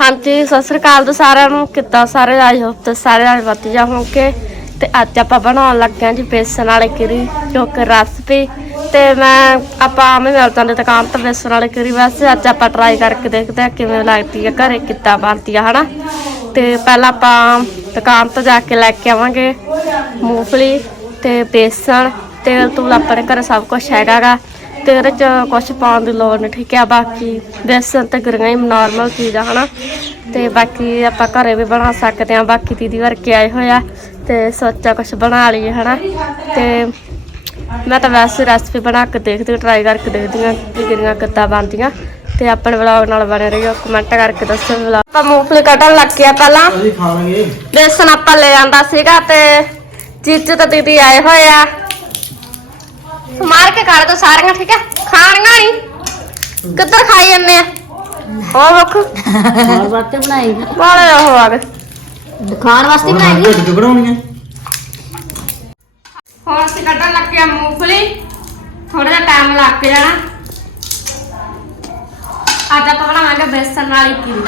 ਹਾਂਜੀ, ਸਤਿ ਸ੍ਰੀ ਅਕਾਲ ਜੀ ਸਾਰਿਆਂ ਨੂੰ। ਕਿੱਦਾਂ ਸਾਰੇ ਆਏ ਹੋ ਤੇ ਸਾਰੇ ਨਾਲ ਵਧੀਆ ਹੋਣਗੇ ਤੇ ਅੱਜ ਆਪਾਂ ਬਣਾਉਣ ਲੱਗੇ ਹਾਂ ਜੀ ਬੇਸਣ ਵਾਲੇ ਕਰੀ, ਜੋ ਕਿ ਰੈਸਪੀ ਤੇ ਮੈਂ, ਆਪਾਂ ਆਵੇਂ ਮਿਲ ਜਾਂਦੇ ਦੁਕਾਨ ਤੋਂ ਬੇਸਣ ਵਾਲੇ ਕਰੀ। ਵੈਸੇ ਅੱਜ ਆਪਾਂ ਟਰਾਈ ਕਰਕੇ ਦੇਖਦੇ ਹਾਂ ਕਿਵੇਂ ਲੱਗਦੀ ਹੈ, ਘਰੇ ਕਿੱਦਾਂ ਬਣਦੀ ਆ, ਹਨਾ? ਤੇ ਪਹਿਲਾਂ ਆਪਾਂ ਦੁਕਾਨ ਤੋਂ ਜਾ ਕੇ ਲੈ ਕੇ ਆਵਾਂਗੇ ਮੂੰਗਫਲੀ ਤੇ ਬੇਸਣ। ਤੇਲ ਤੂਲ ਆਪਣੇ ਘਰੇ ਸਭ ਕੁਝ ਹੈਗਾਗਾ। ਤੇ ਇਹਦੇ ਚ ਕੁਝ ਪਾਉਣ ਦੀ ਲੋੜ ਨਹੀਂ ਠੀਕ ਹੈ ਬਾਕੀ ਬੇਸਣ ਤੇ ਗਰੀਆਂ ਹੀ ਨਾਰਮਲ ਚੀਜ਼ ਆ ਹਨਾ? ਤੇ ਬਾਕੀ ਆਪਾਂ ਘਰੇ ਵੀ ਬਣਾ ਸਕਦੇ ਆ ਬਾਕੀ ਦੀਦੀ ਵਰਗੇ ਆਏ ਹੋਏ ਆ ਤੇ ਸੋਚਿਆ ਕੁਝ ਬਣਾ ਲਈਏ ਹਨਾ? ਤੇ ਮੈਂ ਤਾਂ ਵੈਸੇ ਰੈਸਪੀ ਬਣਾ ਕੇ ਦੇਖਦੀ ਟਰਾਈ ਕਰਕੇ ਦੇਖਦੀ ਹਾਂ ਕਿ ਗਰੀਆਂ ਕਿੱਦਾਂ ਬਣਦੀਆਂ। ਤੇ ਆਪਣੇ ਵਲੌਗ ਨਾਲ ਬਣੇ ਰਹੀਓ ਕਮੈਂਟ ਕਰਕੇ ਦੱਸੋ ਵਲੌਗ ਆਪਾਂ ਮੂੰਗਫਲੀ ਕੱਟਣ ਲੱਗ ਗਿਆ ਪਹਿਲਾਂ। ਅਸੀਂ ਬੇਸਣ ਆਪਾਂ ਲੈ ਆਂਦਾ ਸੀਗਾ ਤੇ ਚੀਚੂ ਤਾਂ ਦੀਦੀ ਆਏ ਹੋਏ ਆ। ਮਾਰ ਕੇ ਕਰ ਦੋ ਸਾਰੀਆਂ ਠੀਕ ਹੈ? ਖਾਣੀਆਂ ਨਹੀਂ। ਕਿੱਧਰ ਖਾਈ ਜੰਨੇ ਆ? ਉਹ ਵੇਖ। ਖਾਣ ਵਾਸਤੇ ਬਣਾਈ ਨਾ ਬਾਲੇ ਉਹ ਆ ਗਏ। ਖਾਣ ਵਾਸਤੇ ਬਣਾਈ ਢਿੱਡ ਚ ਬਣਾਉਣੀਆਂ ਹੁਣ ਅਸੀਂ ਕੱਢਣ ਲੱਗੇ ਆ ਮੂੰਗਫਲੀ। ਥੋੜਾ ਜਿਹਾ ਟਾਈਮ ਲੱਗ ਕੇ ਜਾਣਾ। ਅੱਜ ਆਪਾਂ ਬਣਾਵਾਂਗੇ ਬੇਸਣ ਵਾਲੀ ਕੀਰੀ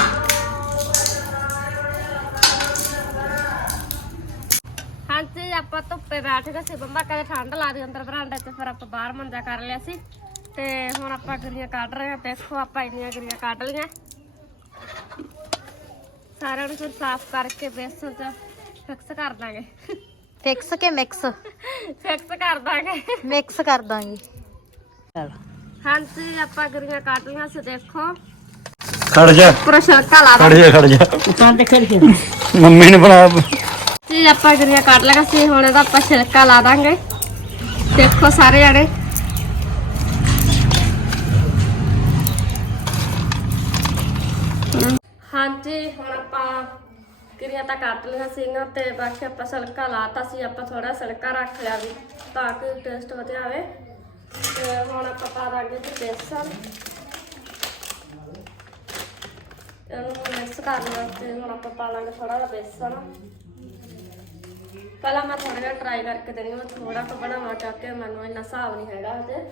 ਹਾਂਜੀ ਆਪਾਂ ਧੁੱਪੇ ਬੈਠ ਗਏ ਸੀ ਬੰਦਾ ਕਦੇ ਠੰਡ ਲਾ ਦੀ ਅੰਦਰ ਬਰਾਂਡੇ ਤੇ ਫਿਰ ਆਪਾਂ ਬਾਹਰ ਮੰਜਾ ਕਰ ਲਿਆ ਸੀ। ਤੇ ਹੁਣ ਆਪਾਂ ਗਰੀਆਂ ਕੱਢ ਰਹੇ ਹਾਂ ਦੇਖੋ ਆਪਾਂ ਇੰਨੀਆਂ ਗਰੀਆਂ ਕੱਢ ਲਈਆਂ। ਸਾਰਿਆਂ ਨੂੰ ਫਿਰ ਸਾਫ਼ ਕਰਕੇ ਬੇਸਣ ਚ ਫਿਕਸ ਕਰ ਦਾਂਗੇ। ਫਿਕਸ ਕੇ ਮਿਕਸ ਫਿਕਸ ਕਰ ਦਾਂਗੇ। ਮਿਕਸ ਕਰ ਦਾਂਗੇ। ਹਾਂਜੀ ਆਪਾਂ ਗਰੀਆਂ ਕੱਢ ਲਈਆਂ ਸੀ ਦੇਖੋ। ਖੜ ਜਾ। ਪੂਰਾ ਛਲਕਾ ਲਾ ਖੜ ਜਾ ਖੜ ਜਾ। ਤਾਂ ਤੇ ਖੜ ਕੇ ਮੰਮੀ ਨੇ ਬਣਾ ਜੀ ਆਪਾਂ ਗਰੀਆਂ ਕੱਢ ਲਈਆਂ ਸੀ, ਹੁਣ ਇਹਦਾ ਆਪਾਂ ਛਿਲਕਾ ਲਾ ਦਾਂਗੇ। ਦੇਖੋ ਸਾਰੇ ਜਣੇ। ਹਾਂਜੀ, ਹੁਣ ਆਪਾਂ ਗਰੀਆਂ ਤਾਂ ਕੱਟ ਲਈਆਂ ਸੀਗੀਆਂ ਤੇ ਬਾਕੀ ਆਪਾਂ ਛਿਲਕਾ ਲਾਤਾ ਸੀ, ਆਪਾਂ ਥੋੜਾ ਛਿਲਕਾ ਰੱਖ ਲਿਆ ਵੀ, ਤਾਂ ਕਿ ਟੇਸਟ ਵਧੀਆ ਆਵੇ। ਤੇ ਹੁਣ ਆਪਾਂ ਪਾ ਦਾਂਗੇ ਜੀ ਬੇਸਣ ਇਹਨੂੰ ਮਿਕਸ ਕਰਨ ਵਾਸਤੇ ਹੁਣ ਆਪਾਂ ਪਾ ਲਾਂਗੇ ਥੋੜਾ ਜਿਹਾ ਬੇਸਣ ਪਹਿਲਾਂ ਮੈਂ ਥੋੜਾ ਜਿਹਾ ਟਰਾਈ ਕਰਕੇ ਦੇਣੀ ਮੈਂ ਥੋੜਾ ਕੁ ਬਣਾਵਾਂ ਕਿਉਂਕਿ ਮੈਨੂੰ ਇੰਨਾ ਹਿਸਾਬ ਨਹੀਂ ਹੈਗਾ ਤੇ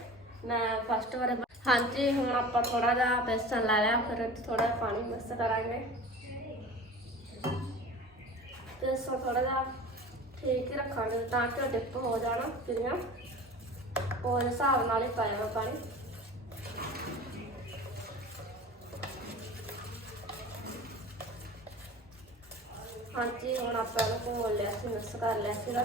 ਮੈਂ ਫਸਟ ਵਾਰ ਹਾਂਜੀ, ਹੁਣ ਆਪਾਂ ਥੋੜਾ ਜਿਹਾ ਬੇਸਨ ਲਾ ਲਿਆ, ਫਿਰ ਥੋੜਾ ਜਿਹਾ ਪਾਣੀ ਮਿਕਸ ਕਰਾਂਗੇ। ਤੇ ਸੋ ਥੋੜਾ ਜਿਹਾ ਠੀਕ ਹੀ ਰੱਖਾਂਗੇ ਤਾਂ ਕਿ ਉਹ ਡਿਪ ਹੋ ਜਾਣਾ ਕਿਰੀਆਂ ਉਹ ਹਿਸਾਬ ਨਾਲ ਹੀ ਪਾਇਆ ਵਾ ਪਾਣੀ। ਹਾਂਜੀ, ਹੁਣ ਆਪਾਂ ਇਹਨੂੰ ਘੋਲ ਲਿਆ ਸੀ ਮਿਕਸ ਕਰ ਲਿਆ ਸੀਗਾ।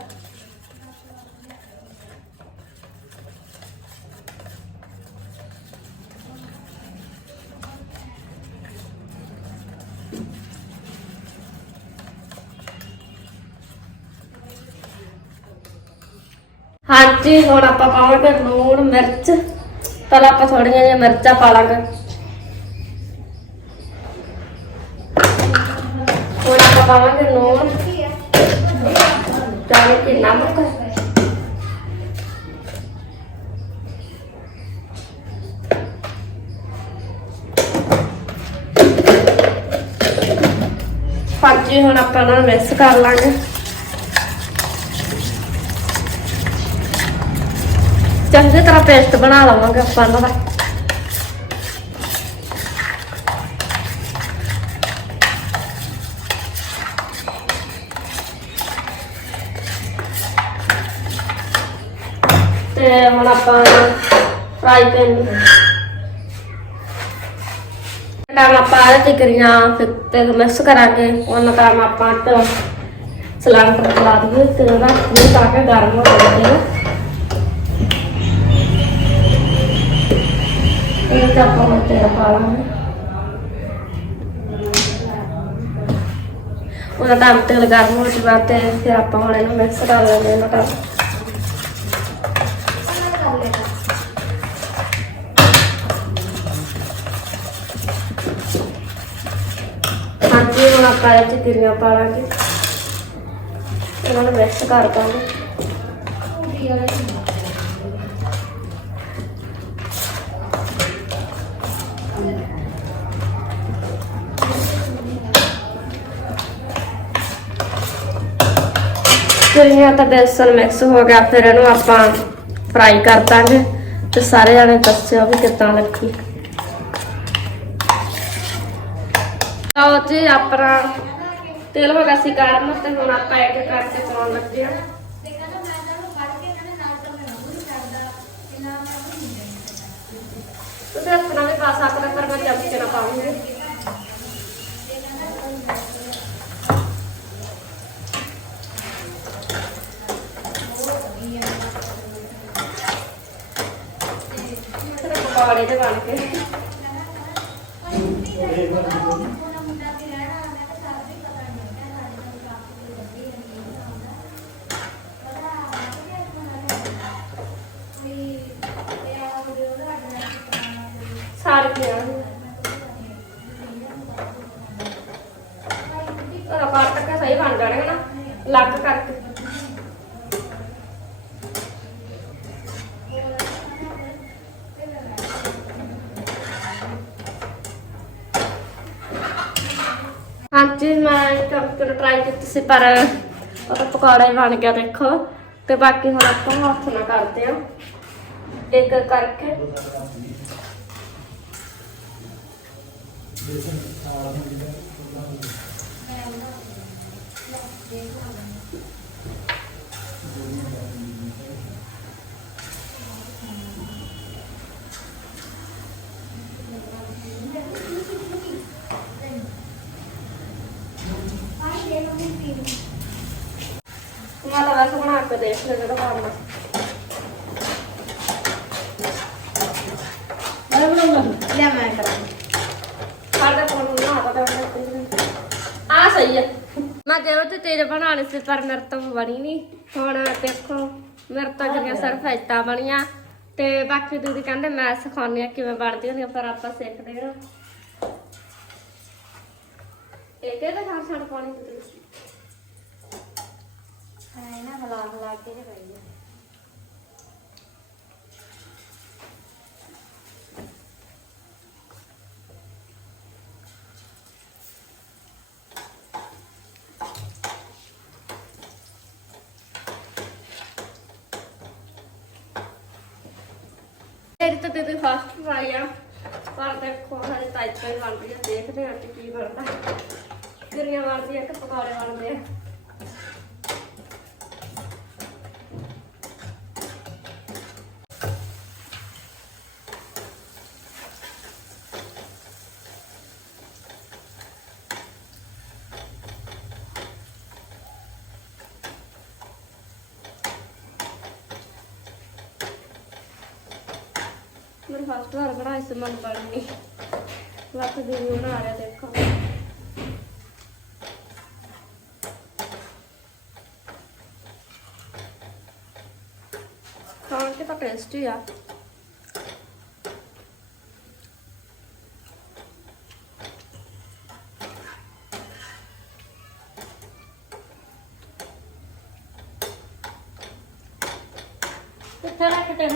ਹਾਂਜੀ, ਹੁਣ ਆਪਾਂ ਪਾਵਾਂਗੇ ਲੂਣ ਮਿਰਚ। ਪਹਿਲਾਂ ਆਪਾਂ ਥੋੜੀਆਂ ਜਿਹੀਆਂ ਮਿਰਚਾਂ ਪਾ ਲਾਂਗੇ ਹੁਣ ਆਪਾਂ ਪਾਵਾਂਗੇ ਲੂਣ ਚਾਹੇ ਕਿ ਨਮਕ ਹਾਂਜੀ ਹੁਣ ਆਪਾਂ ਇਹਨਾਂ ਨੂੰ ਮਿਕਸ ਕਰ ਲਾਂਗੇ। ਚੰਗੀ ਤਰ੍ਹਾਂ ਪੇਸਟ ਬਣਾ ਲਵਾਂਗੇ ਆਪਾਂ ਇਹਨਾਂ ਦਾ। ਤੇ ਹੁਣ ਆਪਾਂ ਫਰਾਈ ਪੈਨ ਟਾਈਮ ਆਪਾਂ ਇਹ ਕਰੀਆਂ ਤੇ ਮਿਕਸ ਕਰਾਂਗੇ। ਉਹਨਾਂ ਟਾਈਮ ਆਪਾਂ ਤੇ ਸਿਲੰਡਰ ਲਾ ਦਈਏ ਤੇ ਉਹਦਾ ਇਹ ਤਾਂ ਕਿ ਗਰਮ ਹੋ ਜਾਵੇ। ਇਹ ਤਾਂ ਆਪਾਂ ਹੁਣ ਤੇਲ ਪਾ ਲਾਂਗੇ। ਉਹਦਾ ਟਾਈਮ ਤੇਲ ਗਰਮ ਹੋ ਜੂਗਾ ਤੇ ਫਿਰ ਆਪਾਂ ਹੁਣ ਇਹਨੂੰ ਮਿਕਸ ਕਰ ਲੈਂਦੇ ਇਹਨਾਂ ਟਾਈਮ ਹਾਂਜੀ ਚ ਗਿਰੀਆਂ ਪਾ ਲਾਂਗੇ ਇਹਨਾਂ ਨੂੰ ਮਿਕਸ ਕਰ ਦਾਂਗੇ। ਗਿਰੀਆਂ ਤਾਂ ਬੇਸਨ ਮਿਕਸ ਹੋ ਗਿਆ, ਫਿਰ ਇਹਨੂੰ ਆਪਾਂ ਫਰਾਈ ਕਰ ਦਾਂਗੇ। ਤੇ ਸਾਰੇ ਜਣੇ ਦੱਸਿਓ ਵੀ ਕਿੱਦਾਂ ਲੱਗੀ। ਲਓ ਜੀ ਆਪਣਾ ਤੇਲ ਹੋ ਗਿਆ ਸੀ ਗਰਮ ਤੇ ਹੁਣ ਆਪਾਂ ਇੱਕ ਇੱਕ ਕਰਕੇ ਪਾਉਣ ਲੱਗੇ ਆ ਤੁਸੀਂ ਆਪਣਾ ਵੀ ਪਾ ਸਕਦੇ ਪਰ ਮੈਂ ਚਮਚੇ ਨਾਲ ਪਾਉਂਗੀ ਫਿਰ ਪਕੌੜੇ ਦੇ ਬਣ ਕੇ ਸਾੜ ਕੇ ਆ ਉਹ ਕੱਟ ਕੇ ਸਹੀ ਬਣ ਜਾਣਗੇ ਨਾ ਲੱਗ ਕਰਕੇ ਹਾਂਜੀ, ਮੈਂ ਕੰਪਿਊਟਰ ਟਰਾਈ ਕੀਤੀ ਸੀ, ਪਰ ਉਹ ਤਾਂ ਪਕੌੜਾ ਹੀ ਬਣ ਗਿਆ, ਦੇਖੋ। ਤੇ ਬਾਕੀ ਹੁਣ ਆਪਾਂ ਹੱਥ ਨਾਲ ਕਰਦੇ ਆ ਇੱਕ ਕਰਕੇ। ਮੈਂ ਤਾਂ ਵੈਸੇ ਬਣਾ ਕੇ ਦੇਖ ਲਿਆ ਜਿਹੜਾ ਬਣਨਾ ਮੈਂ ਬਣਾਉਂਗਾ ਲਿਆ ਮੈਂ ਕਰਾਂ ਸਾਡੇ ਕੋਲ ਨਾ ਪਤਾ ਆ ਸਹੀ ਹੈ ਮੈਂ ਕਿਹਾ ਤੇ ਤੇਰੇ ਬਣਾਉਣੇ ਸੀ, ਪਰ ਮੇਰੇ ਤੋਂ ਬਣੀ ਨਹੀਂ ਹੁਣ ਦੇਖੋ, ਮੇਰੇ ਤੋਂ ਜਿਹੜੀਆਂ ਸਿਰਫ ਇੱਟਾਂ ਬਣੀਆਂ, ਤੇ ਬਾਕੀ ਦੀਦੀ ਕਹਿੰਦੇ ਮੈਂ ਸਿਖਾਉਂਦੀ ਆ ਕਿਵੇਂ ਬਣਦੀ ਹੁੰਦੀ ਆ ਪਰ ਆਪਾਂ ਸਿੱਖਦੇ ਹਾਂ। ਇਹ ਕਿਹਦਾ ਖਾਣ ਛੱਡ ਪਾਣੀ ਦੀ ਹੈ ਨਾ ਹਲਾ ਹਲਾ ਕੇ ਜੇ ਪਈ ਹੈ ਮੇਰੀ ਤਾਂ ਦੀਦੀ ਫਸਟ ਟਰਾਈ ਆ। ਪਰ ਦੇਖੋ ਹਲੇ ਤਾਂ ਇੱਦਾਂ ਬਣਦੀ ਆ। ਦੇਖਦੇ ਹਾਂ ਕਿ ਕੀ ਬਣਦਾ। ਗਿਰੀਆਂ ਬਣਦੀਆਂ ਕਿ ਪਕੌੜੇ ਬਣਦੇ ਆ। ਮੇਰੇ ਫਸਟ ਵਾਰ ਬਣਾਈ ਸੀ ਮਨ ਬਣ ਲੱਤ ਦੀ ਵੀ ਬਣਾ ਰਿਹਾ ਦੇਖੋ। ਖਾਣ ਕੇ ਤਾਂ ਟੇਸਟੀ ਆ। ਕਿੱਥੇ ਰੱਖ ਕੇ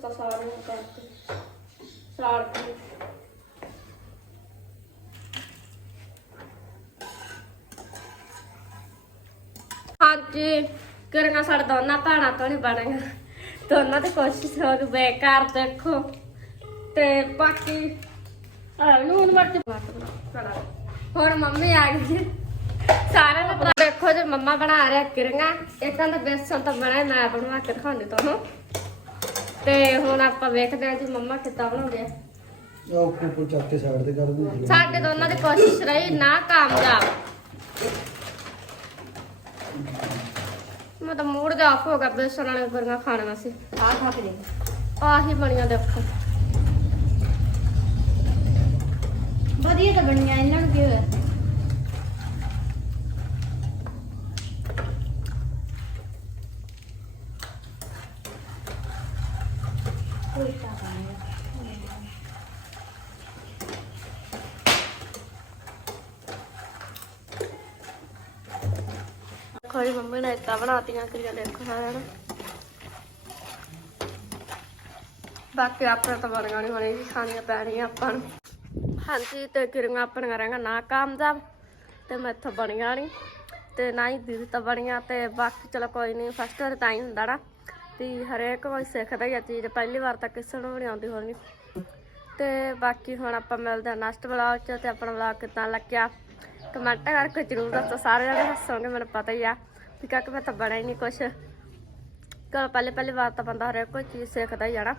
ਤਾਂ ਸਾਰਾ ਨੂੰ ਕਰਤੀ ਸਾੜ ਕੇ ਹਾਂਜੀ ਕਰਾਂਗਾ ਸਾਡਾ ਦੋਨਾਂ ਭੈਣਾਂ ਤੋਂ ਨਹੀਂ ਬਣੇਗਾ। ਦੋਨਾਂ ਦੀ ਕੋਸ਼ਿਸ਼ ਹੋ ਗਈ ਬੇਕਾਰ ਦੇਖੋ। ਤੇ ਬਾਕੀ ਆ ਲੂਣ ਮਿਰਚ। ਕੜਾ ਹੁਣ ਮੰਮੀ ਆ ਗਈ ਜੀ। ਸਾਰਿਆਂ ਨੂੰ ਪਤਾ- ਦੇਖੋ ਜੇ ਮੰਮਾ ਬਣਾ ਰਿਹਾ ਕਿਰੰਗਾ। ਇਦਾਂ ਦਾ ਬੇਸਣ ਤਾਂ ਬਣਾਇਆ ਮੈਂ ਬਣਵਾ ਕੇ ਦਿਖਾਉਂਦੀ ਤੁਹਾਨੂੰ। ਤੇ ਹੁਣ ਆਪਾਂ ਵੇਖਦੇ ਹਾਂ ਜੀ ਮੰਮਾ ਕਿੱਦਾਂ ਬਣਾਉਂਦੇ ਆ। ਉਹ ਉੱਪਰ ਚੱਕ ਕੇ ਸਾਈਡ ਤੇ ਕਰ ਦੇ ਸਾਡੇ ਦੋਨਾਂ ਦੀ ਕੋਸ਼ਿਸ਼ ਰਹੀ ਨਾ ਕਾਮਯਾਬ। ਮੈਂ ਤਾਂ ਮੂਡ ਜਾ ਆਫ ਹੋ ਗਿਆ ਬੇਸਣ ਵਾਲੇ ਬਰਗਾ ਖਾਣ ਵਾਸਤੇ। ਆ ਖਾ ਕੇ ਦੇਖ। ਆਹੀ ਬਣੀਆਂ ਦੇਖੋ। ਵਧੀਆ ਤਾਂ ਬਣੀਆਂ ਇਹਨਾਂ ਨੂੰ ਕੀ ਹੋਇਆ? ਖੋਰੀ ਮੰਮੀ ਨੇ ਇੱਦਾਂ ਬਣਾਤੀਆਂ ਕਰੀਆਂ, ਦੇਖੋ ਸਾਰਿਆਂ ਨੇ। ਬਾਕੀ ਆਪਣੇ ਤਾਂ ਬਣ ਗਾਣੀ ਹੋਣੀ ਜੀ ਖਾਣੀਆਂ ਪੈਣੀਆਂ ਆਪਾਂ ਨੂੰ। ਹਾਂਜੀ, ਤੇ ਕਿਰੀਆਂ ਆਪਣੀਆਂ ਰਹਿਣਾ ਨਾ ਕਾਮਯਾਬ ਤੇ ਮੈਥੋਂ ਬਣੀਆਂ ਨਹੀਂ ਤੇ ਨਾ ਹੀ ਦੀਦੀ ਤਾਂ ਬਣੀਆਂ, ਤੇ ਬਾਕੀ ਚਲੋ ਕੋਈ ਨਹੀਂ ਫਸਟ ਵਾਰ ਤਾਂ ਹੀ ਹੁੰਦਾ ਨਾ, ਵੀ ਹਰੇਕ ਕੋਈ ਸਿੱਖਦਾ ਹੀ ਆ ਚੀਜ਼, ਪਹਿਲੀ ਵਾਰ ਤਾਂ ਕਿਸੇ ਨੂੰ ਵੀ ਨਹੀਂ ਆਉਂਦੀ ਹੋਣੀ। ਤੇ ਬਾਕੀ ਹੁਣ ਆਪਾਂ ਮਿਲਦੇ ਹਾਂ ਨੈਕਸਟ ਵਲੌਗ 'ਚ, ਤੇ ਆਪਣਾ ਵਲੌਗ ਕਿੱਦਾਂ ਲੱਗਿਆ? ਕਮੈਂਟ ਕਰਕੇ ਜ਼ਰੂਰ ਦੱਸੋ ਸਾਰੇ ਜਣੇ ਹੱਸੋਗੇ ਮੈਨੂੰ ਪਤਾ ਹੀ ਆ, ਵੀ ਕਾਕ ਮੈਂ ਤਾਂ ਬੜਾ ਹੀ ਨਹੀਂ ਕੁਛ। ਚਲੋ ਪਹਿਲੇ ਪਹਿਲੇ ਵਾਰ ਤਾਂ ਬੰਦਾ ਹਰੇਕ ਕੋਈ ਚੀਜ਼ ਸਿੱਖਦਾ ਹੀ ਆ ਨਾ।